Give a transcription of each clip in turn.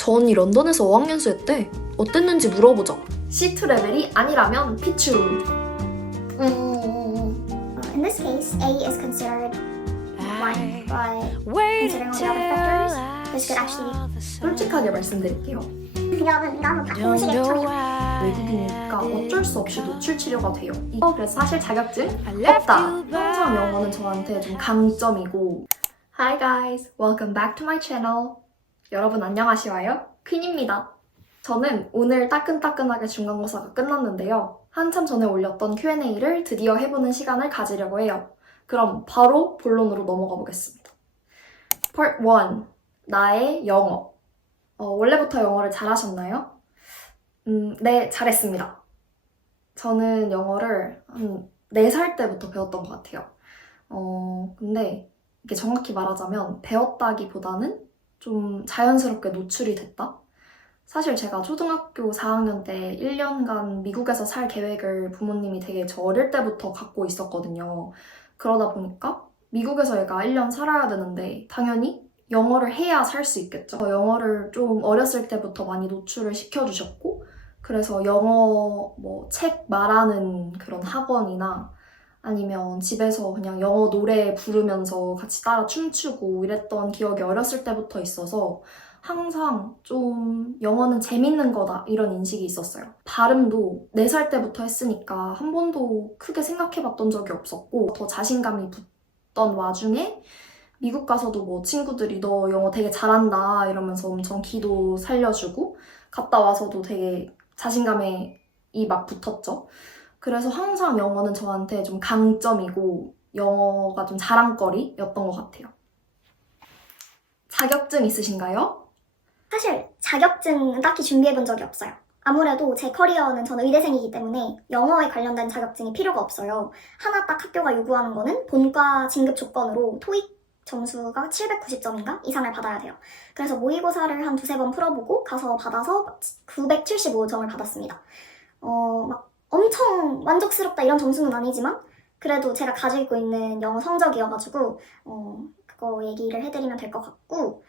전이 런던에서 어학연수 했대. 어땠는지 물어보자. C2 레벨이 아니라면 피추. In this case, A is considered one, but considering all the other factors, this could actually be. 솔직하게 말씀드릴게요. 여러분, 이거 한번 보시길 추천해요. 외국이니까 어쩔 수 없이 노출 치료가 돼요. 그래서 사실 자격증 없다. 항상 영어는 저한테 좀 강점이고. Hi guys, welcome back to my channel. 여러분 안녕하시와요? 퀸입니다. 저는 오늘 따끈따끈하게 중간고사가 끝났는데요. 한참 전에 올렸던 Q&A를 드디어 해보는 시간을 가지려고 해요. 그럼 바로 본론으로 넘어가 보겠습니다. Part 1. 나의 영어. 원래부터 영어를 잘하셨나요? 네, 잘했습니다. 저는 영어를 한 4살 때부터 배웠던 것 같아요. 근데 이게 정확히 말하자면 배웠다기보다는 좀 자연스럽게 노출이 됐다? 사실 제가 초등학교 4학년 때 1년간 미국에서 살 계획을 부모님이 되게 저 어릴 때부터 갖고 있었거든요. 그러다 보니까 미국에서 얘가 1년 살아야 되는데 당연히 영어를 해야 살 수 있겠죠. 영어를 좀 어렸을 때부터 많이 노출을 시켜주셨고 그래서 영어 책 말하는 그런 학원이나 아니면 집에서 그냥 영어 노래 부르면서 같이 따라 춤추고 이랬던 기억이 어렸을 때부터 있어서 항상 좀 영어는 재밌는 거다 이런 인식이 있었어요. 발음도 4살 때부터 했으니까 한 번도 크게 생각해봤던 적이 없었고 더 자신감이 붙던 와중에 미국 가서도 친구들이 너 영어 되게 잘한다 이러면서 엄청 기도 살려주고 갔다 와서도 되게 자신감이 막 붙었죠. 그래서 항상 영어는 저한테 좀 강점이고 영어가 좀 자랑거리였던 것 같아요. 자격증 있으신가요? 사실 자격증은 딱히 준비해본 적이 없어요. 아무래도 제 커리어는 저는 의대생이기 때문에 영어에 관련된 자격증이 필요가 없어요. 하나 딱 학교가 요구하는 거는 본과 진급 조건으로 토익 점수가 790점인가 이상을 받아야 돼요. 그래서 모의고사를 한 2-3번 풀어보고 가서 받아서 975점을 받았습니다. 막 엄청 만족스럽다 이런 점수는 아니지만 그래도 제가 가지고 있는 영어 성적이어가지고 그거 얘기를 해드리면 될 것 같고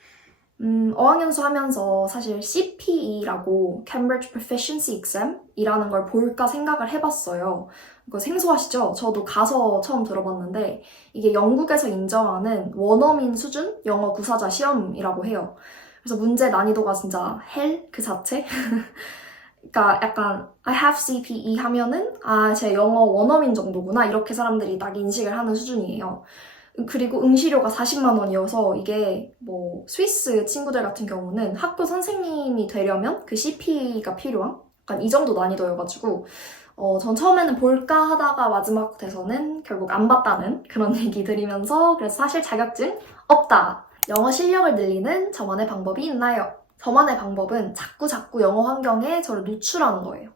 어학연수 하면서 사실 CPE라고 Cambridge Proficiency Exam 이라는 걸 볼까 생각을 해봤어요. 이거 생소하시죠? 저도 가서 처음 들어봤는데 이게 영국에서 인정하는 원어민 수준 영어 구사자 시험이라고 해요. 그래서 문제 난이도가 진짜 헬 그 자체? 그러니까 약간 I have CPE 하면은 제 영어 원어민 정도구나 이렇게 사람들이 딱 인식을 하는 수준이에요. 그리고 응시료가 40만 원이어서 이게 스위스 친구들 같은 경우는 학교 선생님이 되려면 그 CP가 필요한 약간 이 정도 난이도여가지고 전 처음에는 볼까 하다가 마지막 돼서는 결국 안 봤다는 그런 얘기 들으면서 그래서 사실 자격증 없다. 영어 실력을 늘리는 저만의 방법이 있나요? 저만의 방법은 자꾸 영어 환경에 저를 노출하는 거예요.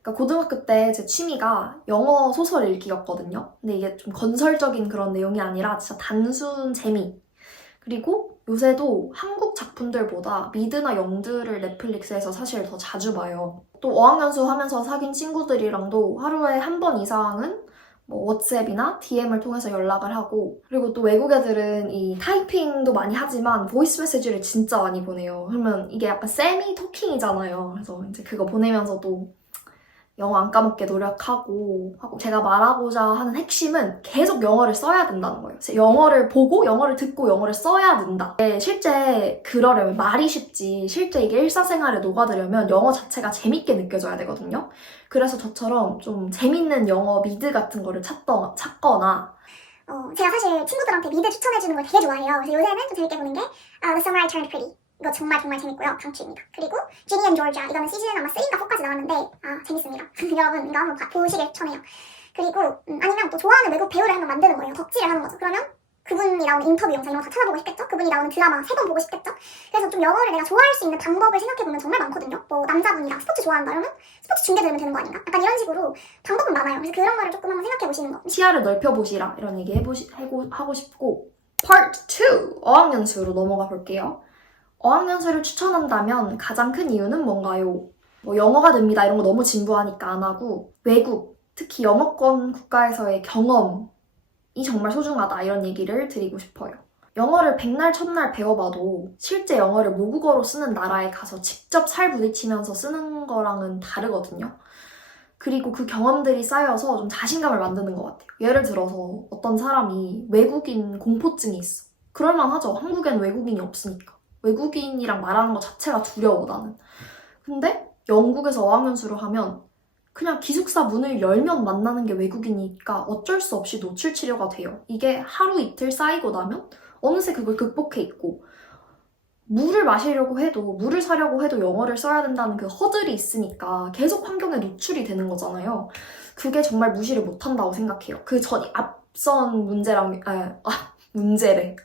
그러니까 고등학교 때 제 취미가 영어 소설 읽기였거든요. 근데 이게 좀 건설적인 그런 내용이 아니라 진짜 단순 재미. 그리고 요새도 한국 작품들보다 미드나 영드를 넷플릭스에서 사실 더 자주 봐요. 또 어학연수 하면서 사귄 친구들이랑도 하루에 한 번 이상은 워츠앱이나 DM을 통해서 연락을 하고 그리고 또 외국 애들은 이 타이핑도 많이 하지만 보이스 메시지를 진짜 많이 보내요. 그러면 이게 약간 세미 토킹이잖아요. 그래서 이제 그거 보내면서도 영어 안 까먹게 노력하고 제가 말하고자 하는 핵심은 계속 영어를 써야 된다는 거예요. 영어를 보고 영어를 듣고 영어를 써야 된다. 실제 그러려면 말이 쉽지 실제 이게 일상생활에 녹아들려면 영어 자체가 재밌게 느껴져야 되거든요. 그래서 저처럼 좀 재밌는 영어 미드 같은 거를 찾거나 제가 사실 친구들한테 미드 추천해주는 걸 되게 좋아해요. 그래서 요새는 좀 재밌게 보는 게 The Summer I Turned Pretty. 이거 정말 재밌고요. 강추입니다. 그리고 Ginny and Georgia. 이거는 시즌 아마 3인가 4까지 나왔는데 재밌습니다. 여러분 이거 한번 보시길 추천해요. 그리고 아니면 또 좋아하는 외국 배우를 한번 만드는 거예요. 덕질을 하는 거죠. 그러면 그분이 나오는 인터뷰 영상 이런 거 다 찾아보고 싶겠죠? 그분이 나오는 드라마 3번 보고 싶겠죠? 그래서 좀 영어를 내가 좋아할 수 있는 방법을 생각해보면 정말 많거든요. 남자분이랑 스포츠 좋아한다 그러면 스포츠 중계 들으면 되는 거 아닌가? 약간 이런 식으로 방법은 많아요. 그래서 그런 거를 조금 한번 생각해보시는 거. 시야를 넓혀보시라 이런 얘기 하고 싶고 Part 2! 어학연수로 넘어가 볼게요. 어학연수를 추천한다면 가장 큰 이유는 뭔가요? 영어가 됩니다 이런 거 너무 진부하니까 안 하고 외국, 특히 영어권 국가에서의 경험이 정말 소중하다 이런 얘기를 드리고 싶어요. 영어를 백날 첫날 배워봐도 실제 영어를 모국어로 쓰는 나라에 가서 직접 살 부딪히면서 쓰는 거랑은 다르거든요. 그리고 그 경험들이 쌓여서 좀 자신감을 만드는 것 같아요. 예를 들어서 어떤 사람이 외국인 공포증이 있어. 그럴만하죠. 한국엔 외국인이 없으니까. 외국인이랑 말하는 것 자체가 두려워, 나는. 근데 영국에서 어학연수를 하면 그냥 기숙사 문을 열면 만나는 게 외국인이니까 어쩔 수 없이 노출 치료가 돼요. 이게 하루 이틀 쌓이고 나면 어느새 그걸 극복해 있고, 물을 마시려고 해도, 물을 사려고 해도 영어를 써야 된다는 그 허들이 있으니까 계속 환경에 노출이 되는 거잖아요. 그게 정말 무시를 못한다고 생각해요. 그 앞선 문제랑, 문제래.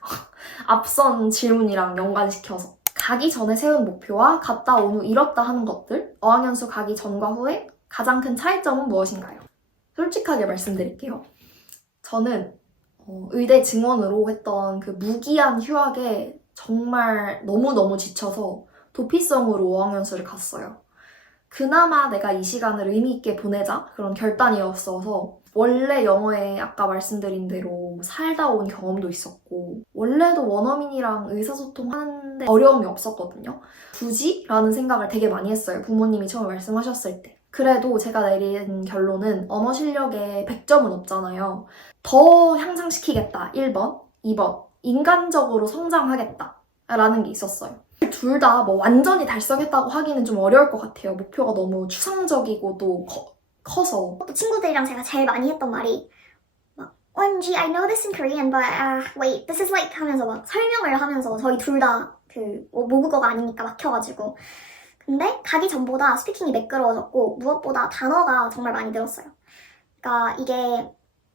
앞선 질문이랑 연관시켜서. 가기 전에 세운 목표와 갔다 온 후 이뤘다 하는 것들, 어학연수 가기 전과 후에 가장 큰 차이점은 무엇인가요? 솔직하게 말씀드릴게요. 저는 의대 증원으로 했던 그 무기한 휴학에 정말 너무너무 지쳐서 도피성으로 어학연수를 갔어요. 그나마 내가 이 시간을 의미 있게 보내자 그런 결단이었어서 원래 영어에 아까 말씀드린 대로 살다 온 경험도 있었고 원래도 원어민이랑 의사소통하는데 어려움이 없었거든요. 굳이? 라는 생각을 되게 많이 했어요. 부모님이 처음에 말씀하셨을 때. 그래도 제가 내린 결론은 언어 실력에 100점은 없잖아요. 더 향상시키겠다. 1번, 2번. 인간적으로 성장하겠다. 라는 게 있었어요. 둘 다 뭐 완전히 달성했다고 하기는 좀 어려울 것 같아요. 목표가 너무 추상적이고 또 커서. 또 친구들이랑 제가 제일 많이 했던 말이 막 OMG, I know this in Korean, but wait, this is like 하면서 막 설명을 하면서 저희 둘 다 그 모국어가 아니니까 막혀가지고 근데 가기 전보다 스피킹이 매끄러워졌고 무엇보다 단어가 정말 많이 늘었어요. 그러니까 이게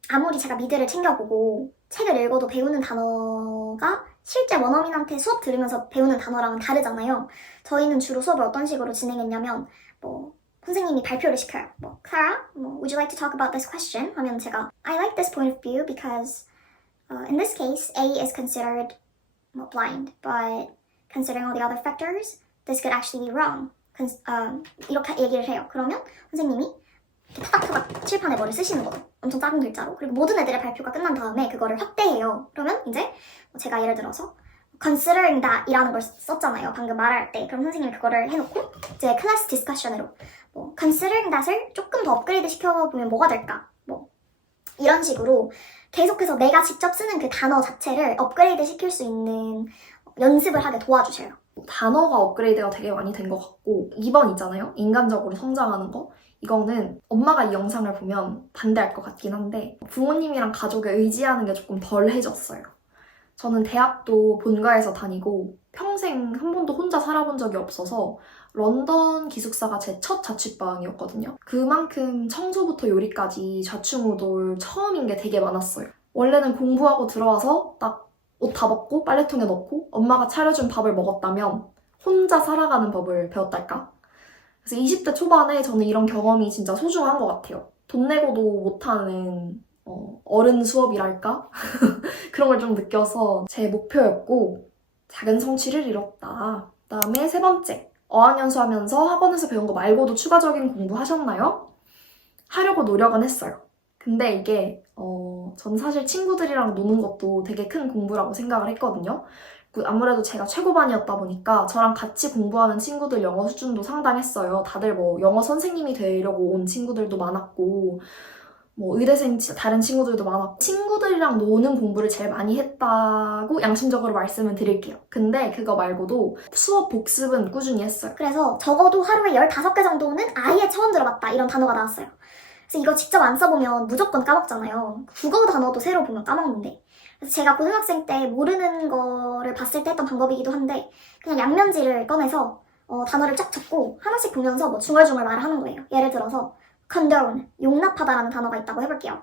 아무리 제가 미드를 챙겨보고 책을 읽어도 배우는 단어가 실제 원어민한테 수업 들으면서 배우는 단어랑은 다르잖아요. 저희는 주로 수업을 어떤 식으로 진행했냐면 뭐 선생님이 발표를 시켜요. 뭐 Clara, would you like to talk about this question? 하면 제가 I like this point of view because in this case A is considered blind, but considering all the other factors, this could actually be wrong. 이렇게 얘기를 해요. 그러면 선생님이 타닥타닥 칠판에 뭐를 쓰시는 거죠. 엄청 작은 글자로. 그리고 모든 애들의 발표가 끝난 다음에 그거를 확대해요. 그러면 이제 제가 예를 들어서 considering that 이라는 걸 썼잖아요. 방금 말할 때. 그럼 선생님이 그거를 해놓고 이제 클래스 디스커션으로 뭐 considering that을 조금 더 업그레이드 시켜보면 뭐가 될까? 뭐 이런 식으로 계속해서 내가 직접 쓰는 그 단어 자체를 업그레이드 시킬 수 있는 연습을 하게 도와주셔요. 단어가 업그레이드가 되게 많이 된 것 같고 2번 있잖아요. 인간적으로 성장하는 거. 이거는 엄마가 이 영상을 보면 반대할 것 같긴 한데 부모님이랑 가족에 의지하는 게 조금 덜해졌어요. 저는 대학도 본가에서 다니고 평생 한 번도 혼자 살아본 적이 없어서 런던 기숙사가 제 첫 자취방이었거든요. 그만큼 청소부터 요리까지 좌충우돌 처음인 게 되게 많았어요. 원래는 공부하고 들어와서 딱 옷 다 벗고 빨래통에 넣고 엄마가 차려준 밥을 먹었다면 혼자 살아가는 법을 배웠달까? 그래서 20대 초반에 저는 이런 경험이 진짜 소중한 것 같아요. 돈 내고도 못하는 어른 수업이랄까? 그런 걸 좀 느껴서 제 목표였고 작은 성취를 이뤘다. 그다음에 3번째, 어학연수 하면서 학원에서 배운 거 말고도 추가적인 공부 하셨나요? 하려고 노력은 했어요. 근데 이게 전 사실 친구들이랑 노는 것도 되게 큰 공부라고 생각을 했거든요. 아무래도 제가 최고반이었다 보니까 저랑 같이 공부하는 친구들 영어 수준도 상당했어요. 다들 뭐 영어 선생님이 되려고 온 친구들도 많았고 뭐 의대생 다른 친구들도 많았고 친구들이랑 노는 공부를 제일 많이 했다고 양심적으로 말씀을 드릴게요. 근데 그거 말고도 수업 복습은 꾸준히 했어요. 그래서 적어도 하루에 15개 정도는 아예 처음 들어봤다 이런 단어가 나왔어요. 그래서 이거 직접 안 써보면 무조건 까먹잖아요. 국어 단어도 새로 보면 까먹는데. 그래서 제가 고등학생 때 모르는 거를 봤을 때 했던 방법이기도 한데 그냥 양면지를 꺼내서 단어를 쫙 적고 하나씩 보면서 뭐 중얼중얼 말을 하는 거예요. 예를 들어서 condone, 용납하다라는 단어가 있다고 해볼게요.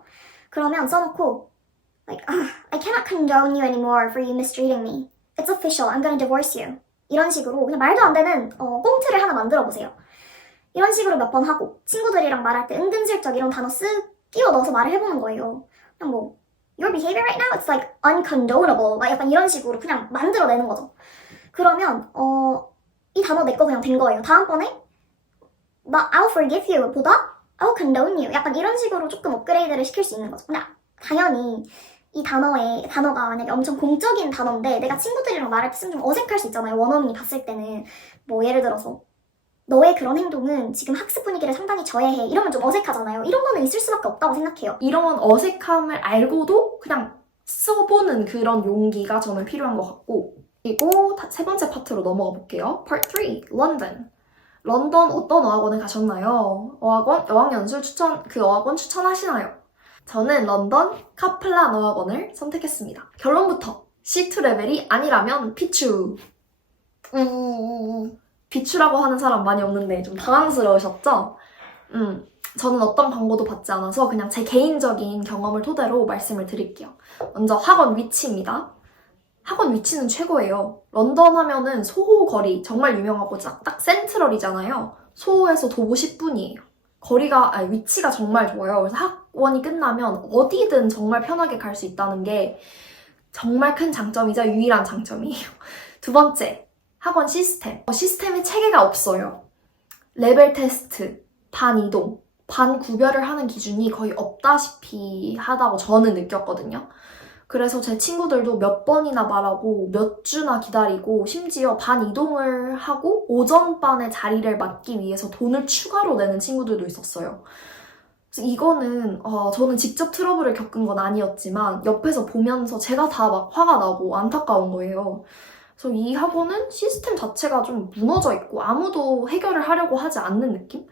그러면 써놓고 like, I cannot condone you anymore for you mistreating me. It's official, I'm gonna divorce you. 이런 식으로 그냥 말도 안 되는 꽁트를 하나 만들어 보세요. 이런 식으로 몇 번 하고 친구들이랑 말할 때 은근슬쩍 이런 단어 끼워 넣어서 말을 해보는 거예요. 그냥 뭐 Your behavior right now, it's like uncondonable. 막 약간 이런 식으로 그냥 만들어내는 거죠. 그러면 이 단어 내 거 그냥 된 거예요. 다음번에 I'll forgive you 보다 I'll condone you. 약간 이런 식으로 조금 업그레이드를 시킬 수 있는 거죠. 근데 당연히 이 단어가 만약에 엄청 공적인 단어인데 내가 친구들이랑 말할 때 쓰면 좀 어색할 수 있잖아요. 원어민이 봤을 때는 뭐 예를 들어서 너의 그런 행동은 지금 학습 분위기를 상당히 저해해. 이러면 좀 어색하잖아요. 이런 거는 있을 수밖에 없다고 생각해요. 이런 어색함을 알고도 그냥 써보는 그런 용기가 저는 필요한 것 같고, 그리고 세 번째 파트로 넘어가 볼게요. Part 3, 런던. 런던 어떤 어학원에 가셨나요? 어학연수 어학원 추천하시나요? 저는 런던 카플란 어학원을 선택했습니다. 결론부터 C2 레벨이 아니라면 비추. 비추라고 하는 사람 많이 없는데 좀 당황스러우셨죠? 저는 어떤 광고도 받지 않아서 그냥 제 개인적인 경험을 토대로 말씀을 드릴게요. 먼저 학원 위치입니다. 학원 위치는 최고예요. 런던 하면은 소호 거리 정말 유명하고 딱 센트럴이잖아요. 소호에서 도보 10분이에요. 위치가 정말 좋아요. 그래서 학원이 끝나면 어디든 정말 편하게 갈 수 있다는 게 정말 큰 장점이자 유일한 장점이에요. 두 번째, 학원 시스템. 시스템에 체계가 없어요. 레벨 테스트, 반 이동, 반 구별을 하는 기준이 거의 없다시피 하다고 저는 느꼈거든요. 그래서 제 친구들도 몇 번이나 말하고 몇 주나 기다리고 심지어 반 이동을 하고 오전반에 자리를 맡기 위해서 돈을 추가로 내는 친구들도 있었어요. 그래서 이거는 저는 직접 트러블을 겪은 건 아니었지만 옆에서 보면서 제가 다 막 화가 나고 안타까운 거예요. 그래서 이 학원은 시스템 자체가 좀 무너져 있고 아무도 해결을 하려고 하지 않는 느낌?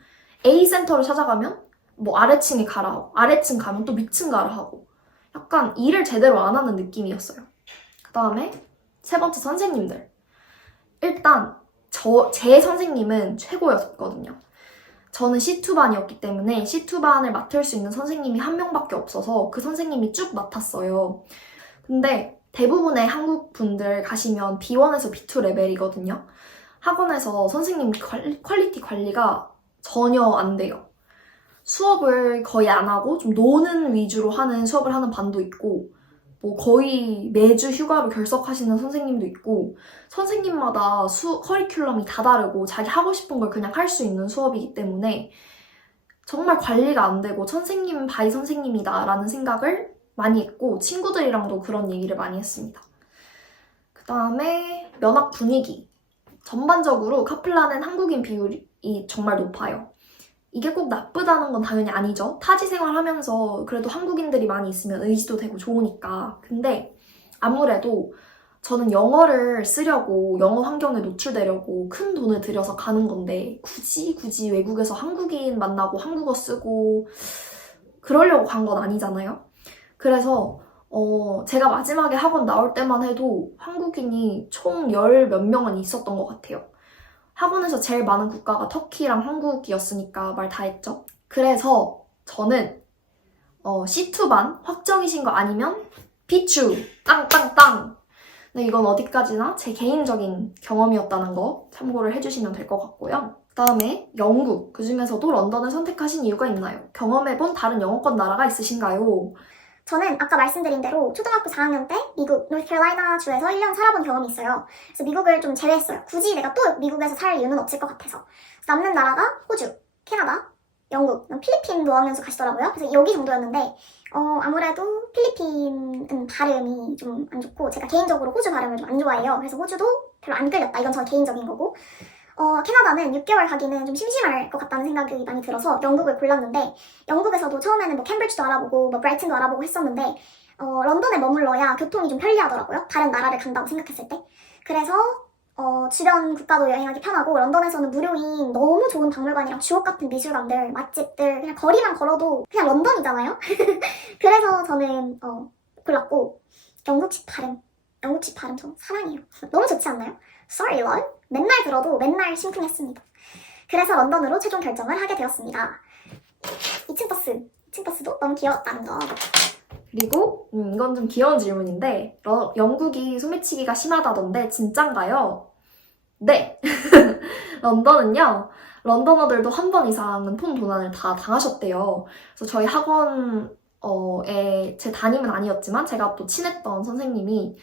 A 센터를 찾아가면 뭐 아래층에 가라 하고 아래층 가면 또 위층 가라 하고 약간 일을 제대로 안 하는 느낌이었어요. 그 다음에 세 번째 선생님들. 일단 제 선생님은 최고였거든요. 저는 C2반이었기 때문에 C2반을 맡을 수 있는 선생님이 한 명밖에 없어서 그 선생님이 쭉 맡았어요. 근데 대부분의 한국 분들 가시면 B1에서 B2 레벨이거든요. 학원에서 선생님 퀄리티 관리가 전혀 안 돼요. 수업을 거의 안 하고 좀 노는 위주로 하는 수업을 하는 반도 있고 뭐 거의 매주 휴가로 결석하시는 선생님도 있고 선생님마다 커리큘럼이 다 다르고 자기 하고 싶은 걸 그냥 할 수 있는 수업이기 때문에 정말 관리가 안 되고 선생님 바이 선생님이다 라는 생각을 많이 했고 친구들이랑도 그런 얘기를 많이 했습니다. 그 다음에 면학 분위기. 전반적으로 카플란은 한국인 비율이 정말 높아요. 이게 꼭 나쁘다는 건 당연히 아니죠. 타지 생활하면서 그래도 한국인들이 많이 있으면 의지도 되고 좋으니까. 근데 아무래도 저는 영어를 쓰려고 영어 환경에 노출되려고 큰 돈을 들여서 가는 건데 굳이 외국에서 한국인 만나고 한국어 쓰고 그러려고 간 건 아니잖아요. 그래서 제가 마지막에 학원 나올 때만 해도 한국인이 총 10몇 명은 있었던 것 같아요. 학원에서 제일 많은 국가가 터키랑 한국이었으니까 말 다 했죠. 그래서 저는 C2반 확정이신 거 아니면 비추 땅땅땅. 근데 이건 어디까지나 제 개인적인 경험이었다는 거 참고를 해주시면 될 것 같고요. 그 다음에 영국, 그중에서도 런던을 선택하신 이유가 있나요? 경험해본 다른 영어권 나라가 있으신가요? 저는 아까 말씀드린 대로 초등학교 4학년 때 미국 노스캐롤라이나 주에서 1년 살아본 경험이 있어요. 그래서 미국을 좀 제외했어요. 굳이 내가 또 미국에서 살 이유는 없을 것 같아서. 남는 나라가 호주, 캐나다, 영국, 필리핀 어학연수 가시더라고요. 그래서 여기 정도였는데 아무래도 필리핀은 발음이 좀 안 좋고 제가 개인적으로 호주 발음을 좀 안 좋아해요. 그래서 호주도 별로 안 끌렸다. 이건 저 개인적인 거고. 캐나다는 6개월 가기는 좀 심심할 것 같다는 생각이 많이 들어서 영국을 골랐는데 영국에서도 처음에는 뭐 캠브리지도 알아보고 뭐 브라이튼도 알아보고 했었는데 런던에 머물러야 교통이 좀 편리하더라고요. 다른 나라를 간다고 생각했을 때. 그래서 주변 국가도 여행하기 편하고 런던에서는 무료인 너무 좋은 박물관이랑 주옥 같은 미술관들, 맛집들 그냥 거리만 걸어도 그냥 런던이잖아요. 그래서 저는 골랐고 영국식 발음 저 사랑해요. 너무 좋지 않나요? Sorry, love. 맨날 들어도 맨날 심쿵했습니다. 그래서 런던으로 최종 결정을 하게 되었습니다. 2층 버스도 너무 귀여웠다는 거. 그리고 이건 좀 귀여운 질문인데 영국이 소매치기가 심하다던데 진짠가요? 네! 런던은요. 런던어들도 한 번 이상은 폰 도난을 다 당하셨대요. 그래서 저희 학원에 제 담임은 아니었지만 제가 또 친했던 선생님이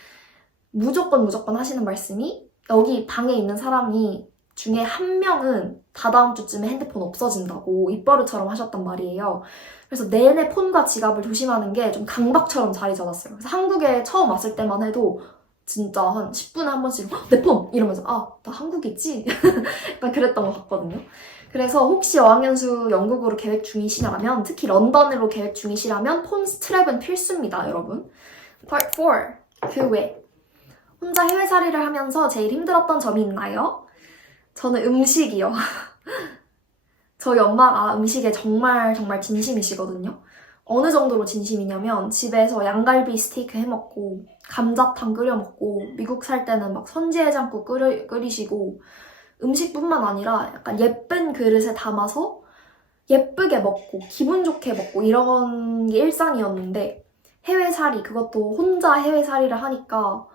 무조건 하시는 말씀이 여기 방에 있는 사람이 중에 한 명은 다다음 주쯤에 핸드폰 없어진다고 입버릇처럼 하셨단 말이에요. 그래서 내내 폰과 지갑을 조심하는 게 좀 강박처럼 자리 잡았어요. 그래서 한국에 처음 왔을 때만 해도 진짜 한 10분에 한 번씩 내 폰! 이러면서 나 한국이지? 약간 그랬던 것 같거든요. 그래서 혹시 어학연수 영국으로 계획 중이시라면, 특히 런던으로 계획 중이시라면 폰 스트랩은 필수입니다, 여러분. Part 4. 그 외. 혼자 해외살이를 하면서 제일 힘들었던 점이 있나요? 저는 음식이요. 저희 엄마가 음식에 정말 진심이시거든요. 어느 정도로 진심이냐면 집에서 양갈비 스테이크 해먹고 감자탕 끓여먹고 미국 살 때는 막 선지해장국 끓이시고 음식뿐만 아니라 약간 예쁜 그릇에 담아서 예쁘게 먹고 기분 좋게 먹고 이런 게 일상이었는데 해외살이, 그것도 혼자 해외살이를 하니까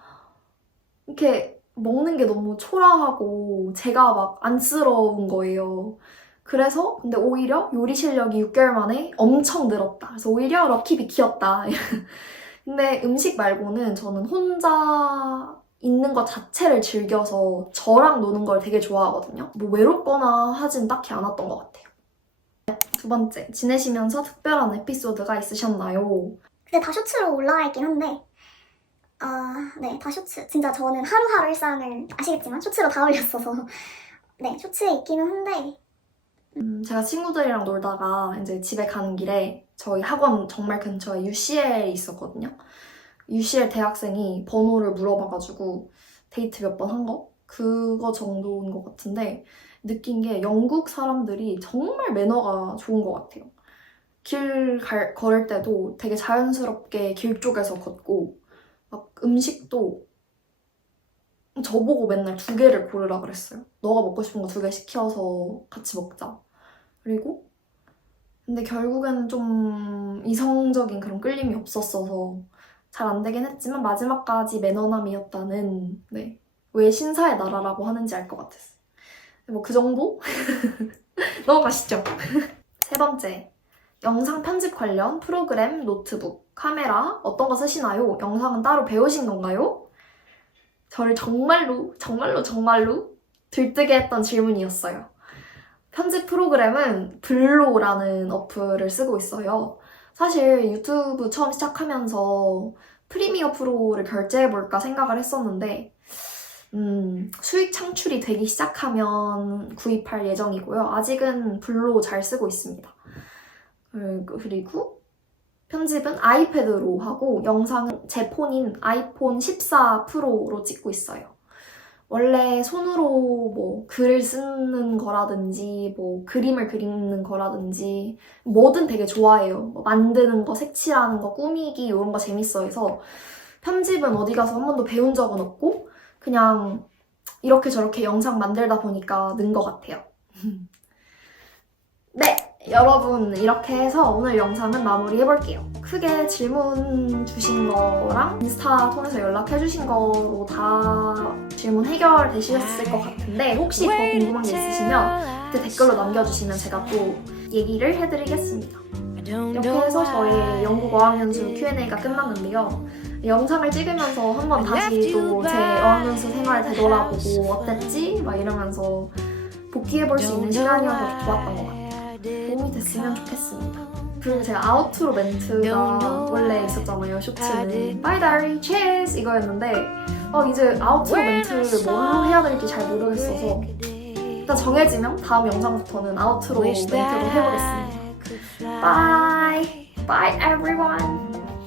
이렇게 먹는 게 너무 초라하고 제가 막 안쓰러운 거예요. 그래서 근데 오히려 요리 실력이 6개월 만에 엄청 늘었다. 그래서 오히려 럭키비키였다. 근데 음식 말고는 저는 혼자 있는 것 자체를 즐겨서 저랑 노는 걸 되게 좋아하거든요. 뭐 외롭거나 하진 딱히 않았던 것 같아요. 2번째, 지내시면서 특별한 에피소드가 있으셨나요? 근데 다 쇼츠로 올라와 있긴 한데 네, 다 쇼츠. 진짜 저는 하루하루 일상을 아시겠지만 쇼츠로 다 올렸어서 네, 쇼츠에 있기는 한데 제가 친구들이랑 놀다가 이제 집에 가는 길에 저희 학원 정말 근처에 UCL이 있었거든요. UCL 대학생이 번호를 물어봐가지고 데이트 몇 번 한 거? 그거 정도인 것 같은데 느낀 게 영국 사람들이 정말 매너가 좋은 것 같아요. 걸을 때도 되게 자연스럽게 길 쪽에서 걷고 막 음식도 저보고 맨날 2개를 고르라 그랬어요. 너가 먹고 싶은 거 2개 시켜서 같이 먹자. 그리고 근데 결국에는 좀 이성적인 그런 끌림이 없었어서 잘 안 되긴 했지만 마지막까지 매너남이었다는 왜 신사의 나라라고 하는지 알 것 같았어요. 뭐 그 정도? 넘어가시죠. 3번째, 영상 편집 관련 프로그램, 노트북, 카메라 어떤 거 쓰시나요? 영상은 따로 배우신 건가요? 저를 정말로 들뜨게 했던 질문이었어요. 편집 프로그램은 블로라는 어플을 쓰고 있어요. 사실 유튜브 처음 시작하면서 프리미어 프로를 결제해볼까 생각을 했었는데 수익 창출이 되기 시작하면 구입할 예정이고요. 아직은 블로 잘 쓰고 있습니다. 그리고 편집은 아이패드로 하고 영상은 제 폰인 아이폰 14 프로로 찍고 있어요. 원래 손으로 뭐 글을 쓰는 거라든지 뭐 그림을 그리는 거라든지 뭐든 되게 좋아해요. 뭐 만드는 거, 색칠하는 거, 꾸미기 이런 거 재밌어 해서 편집은 어디 가서 한 번도 배운 적은 없고 그냥 이렇게 저렇게 영상 만들다 보니까 는 것 같아요. 네, 여러분 이렇게 해서 오늘 영상은 마무리해볼게요. 크게 질문 주신 거랑 인스타 통해서 연락해주신 거로 다 질문 해결되셨을 것 같은데 혹시 더 궁금한 게 있으시면 그때 댓글로 남겨주시면 제가 또 얘기를 해드리겠습니다. 이렇게 해서 저희 영국 어학연수 Q&A가 끝났는데요. 영상을 찍으면서 한번 다시 또 제 어학연수 생활 되돌아보고 어땠지? 막 이러면서 복귀해볼 수 있는 시간이어서 좋았던 것 같아요. 도움이 됐으면 좋겠습니다. 그리고 제가 아우트로 멘트가 원래 있었잖아요, 쇼츠는. Bye diary, cheers! 이거였는데 이제 아우트로 멘트를 뭘로 해야 될지 잘 모르겠어서 일단 정해지면 다음 영상부터는 아우트로 멘트로 해보겠습니다. Bye! Bye everyone!